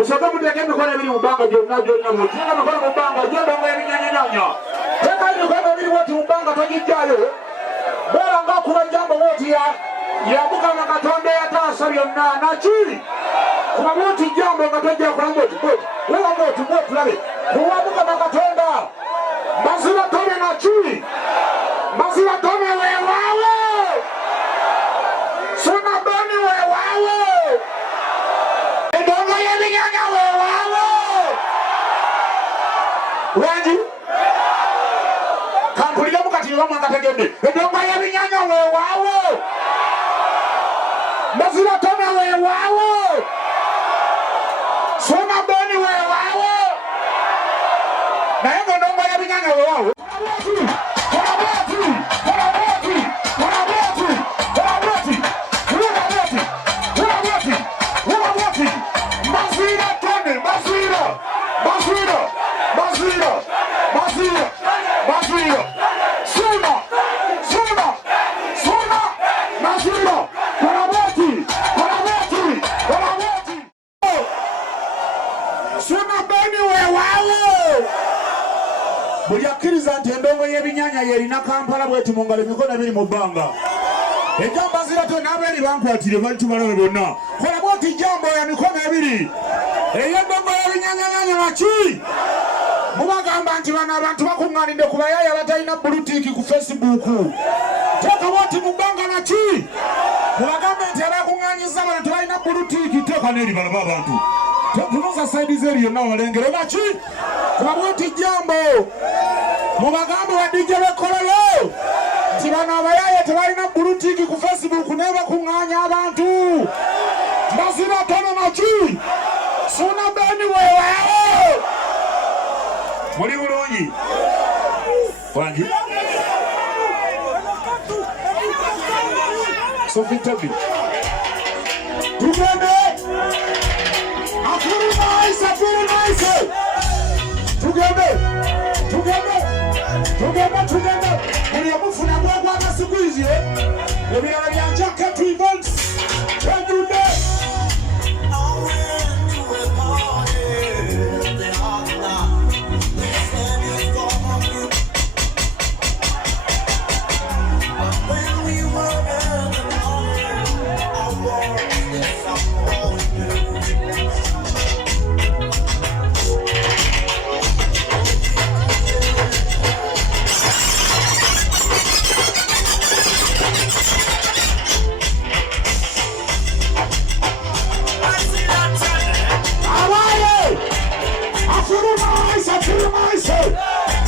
Musoka muteke emikono ebiri mu bbanga gyonna gyonna mutinga emikono mu bbanga gy'endongo y'ebinyanyanyanya teka emikono ebiri bwoti mu bbanga togijjayo beera ng'akuba jambo bwoti ya Mukama Katonda eyataasa byonna naki kuba bwoti jambo nga tojja kulamu bwoti wewa bwoti tulabe kuba Mukama Katonda mazira tone naki mazira tone weewaawo sona bani weewaawo endongo y'ebinyanya weewaawo wangi kampuliremu kati nibamu akategedde endongo y'ebinyanya weewaawo mazira tone weewaawo sona bani weewaawo naye ng'endongo y'ebinyanya weewaawo buli akkiriza nti endongo y'ebinyanya yerina Kampala bweti mu ngalo emikono ebiri mu bbanga ejambazira to n'abeeri bankwatire bali balabe bonna kola bwoti jambo ya mikono ebiri ey'endongo y'ebinyanyanyanya naki mubagamba nti bano abantu bakuŋŋaanidde ku bayaaya batalina bulutiiki ku Facebook teeka bwoti mu bbanga naki mubagambe nti abakuŋŋaanyiza bano tebalina bulutiiki teeka n'eri balaba abantu tunoza saidizi eri yonna walengere naki kuba bwoti jambo mubagambe wadijja bekolero nti bano abayaaya tebalina bulutiiki ku Facebook naye bakuŋŋaanya abantu mazira tono naki suna beni weewaawo muli bulungi wangi sofitabi tugende afuru nice tugende buli omufuna gwagwaga sikuizi ebirala byanjaka tu events twenjude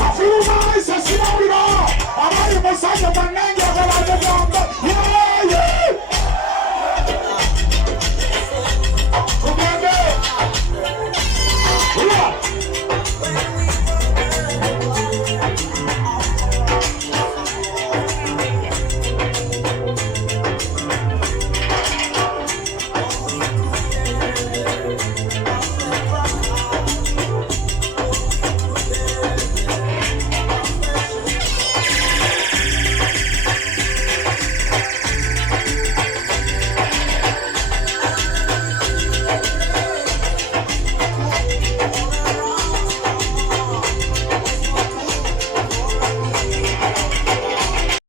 I feel nice, I see how we are. I'm